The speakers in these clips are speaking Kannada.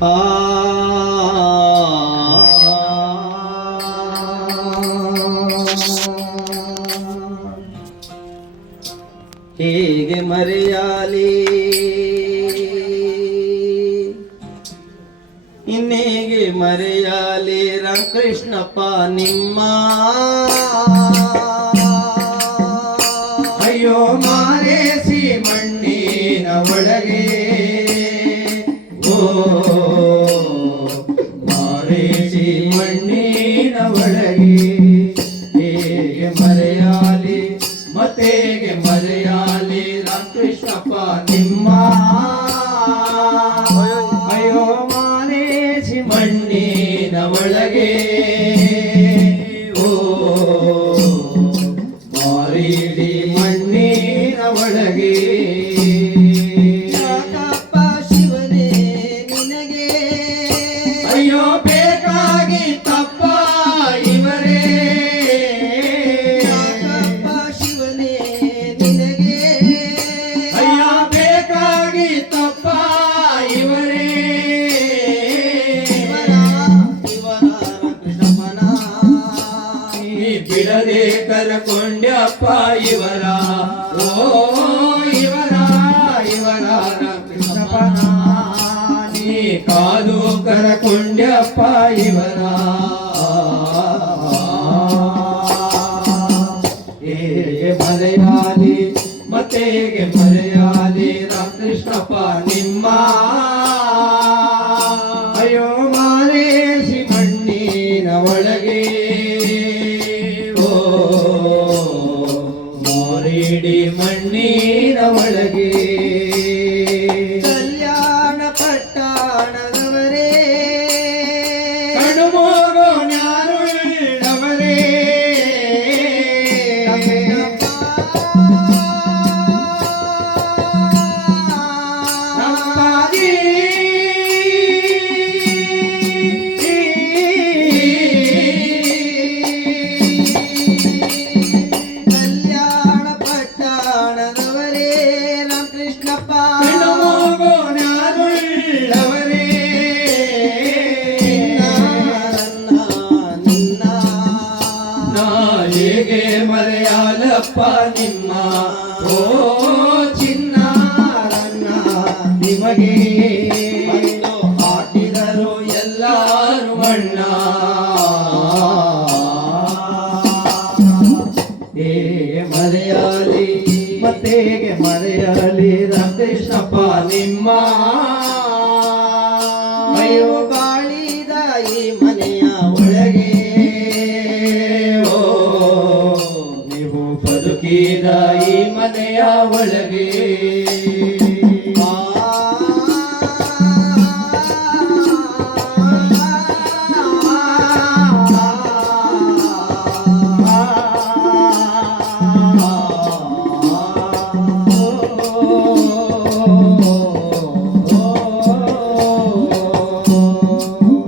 ಆ ಹೇಗೆ ಮರೆಯಾಲಿ ಇನ್ನೇಗೆ ಮರೆಯಾಲಿ ರಾಮಕೃಷ್ಣಪ್ಪ ನಿಮ್ಮ ಅಯ್ಯೋ ಮಾರೇಸಿ ಮಣ್ಣಿನ ಒಳಗೆ ಓ ಮಾರೇಸಿ ಮಣ್ಣಿನ ಒಳಗೆ ಹೇಗೆ ಮರೆಯಾಲಿ ಮತ್ತೇಗೆ ಮರೆಯಾಲಿ ರಾಮಕೃಷ್ಣಪ್ಪ ನಿಮ್ಮ ಅಯ್ಯೋ ಮಾರೇಸಿ ಮಣ್ಣಿನ ಒಳಗೆ ಓ ಮಾರೇಸಿ ಮಣ್ಣಿನ ಒಳಗೆ ಯಾಕಪ್ಪ ಶಿವನೇ ನಿನಗೆ ಅಯ್ಯೋ ಬೇಕಾಗಿ ತಪ್ಪ ಇವರೇ ಯಾಕಪ್ಪ ಶಿವನೇ ನಿನಗೆ ಅಯ್ಯ ಬೇಕಾಗಿ ತಪ್ಪ ಇವರೇ ಕೃಷ್ಣಪ್ಪನ ನೀ ಬಿಡದೆ ಕರಕೊಂಡ್ಯಪ್ಪ ಇವರ ಓ ಇವರ ಇವರ ಕೃಷ್ಣಪ್ಪನ ನೀ ಕಾದು ಕರಕೊಂಡ್ಯಪ್ಪ ಇವರ ಹೇಗೆ ಮರೆಯಾಲಿ ಮತ್ತೇಗೆ ಮರೆಯಾಲಿ ರಾಮಕೃಷ್ಣಪ್ಪ ನಿಮ್ಮ ಅಯ್ಯೋ ಮಾರೇಸಿ ಮಣ್ಣಿನ ಒಳಗೆ ಓ ಮೋರಿಡಿ ಮಣ್ಣಿನ ಒಳಗೆ ಕಲ್ಯಾಣ ಪಟ್ಟಣದವರೇ ಕಡುಮೋಗೋ ನ್ಯಾರುಳ್ಳವರೇ ನಮ್ಮಾಗಿ ಕಲ್ಯಾಣ ಪಟ್ಟಣದವರೇ ರಾಮಕೃಷ್ಣಪ್ಪ ಕಡುಮೋಗೋ ನ್ಯಾರುಳ್ಳವರೇ ನಿನ್ನ ನಾ ಹೇಗೆ ಮರೆಯಾಲಪ್ಪ ನಿಮ್ಮ ಓ ಚಿನ್ನಾರನ್ನ ನಿಮಗೆ ಬಂದು ಹಾಕಿದರು ಎಲ್ಲಾರು ಮಣ್ಣ ಹೇಗೆ ಮರೆಯಾಲಿ ಮತ್ತೇಗೆ ಮರೆಯಾಲಿ ರಾಮಕೃಷ್ಣಪ್ಪ ನಿಮ್ಮ ಅಯ್ಯೋ ಬಾಳಿದ ಈ ಮನೆಯ ಒಳಗೆ ಓ ನೀವು ಬದುಕಿದ ಈ ಮನೆಯ ಒಳಗೆ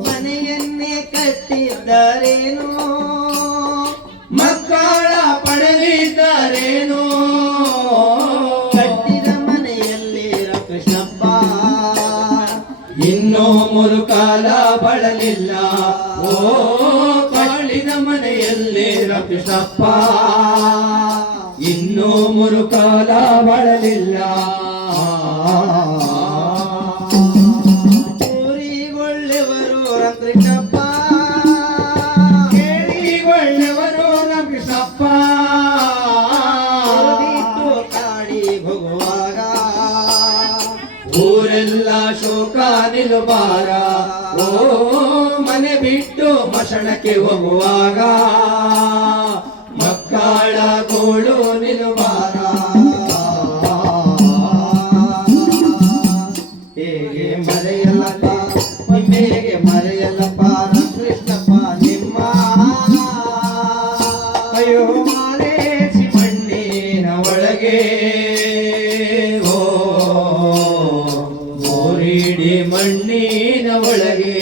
ಮನೆಯನ್ನೇ ಕಟ್ಟಿದ್ದರೇನು ಮಕ್ಕಳ ಪಡೆದಿದ್ದಾರೇನೋ ಕಟ್ಟಿದ ಮನೆಯಲ್ಲಿ ಕೃಷ್ಣಪ್ಪ ಇನ್ನೂ ಮುರುಕಾಲ ಬಳಲಿಲ್ಲ ಓ ಕಾಳಿನ ಮನೆಯಲ್ಲಿ ಕೃಷ್ಣಪ್ಪ ಇನ್ನೂ ಮುರುಕಾಲ ಬಳಲಿಲ್ಲ ಊರಿಗೊಳ್ಳೆವರು ಕೃಷ್ಣಪ್ಪ ಕೇಳಿಕೊಳ್ಳವರು ಕೃಷ್ಣಪ್ಪ ಬಿಟ್ಟು ಕಾಡಿ ಹೋಗುವಾಗ ಊರೆಲ್ಲ ಶೋಕ ನಿಲುಬಾರ ಓ ಮನೆ ಬಿಟ್ಟು ಮಶಣಕ್ಕೆ ಹೋಗುವಾಗ ಮಕ್ಕಳ ಗೋಳು ನಿಲುಬಾರ ಹೇಗೆ ಮರೆಯಲ್ಲಪ್ಪ ಹೇಗೆ ಮರೆಯಲ್ಲಪ್ಪ ಕೃಷ್ಣಪ್ಪ ನಿಮ್ಮ ಅಯ್ಯೋ ಮಾರೇಸಿ ಮಣ್ಣಿನ ಒಳಗೆ ಓ ಮೋರಿಡಿ ಮಣ್ಣಿನ ಒಳಗೆ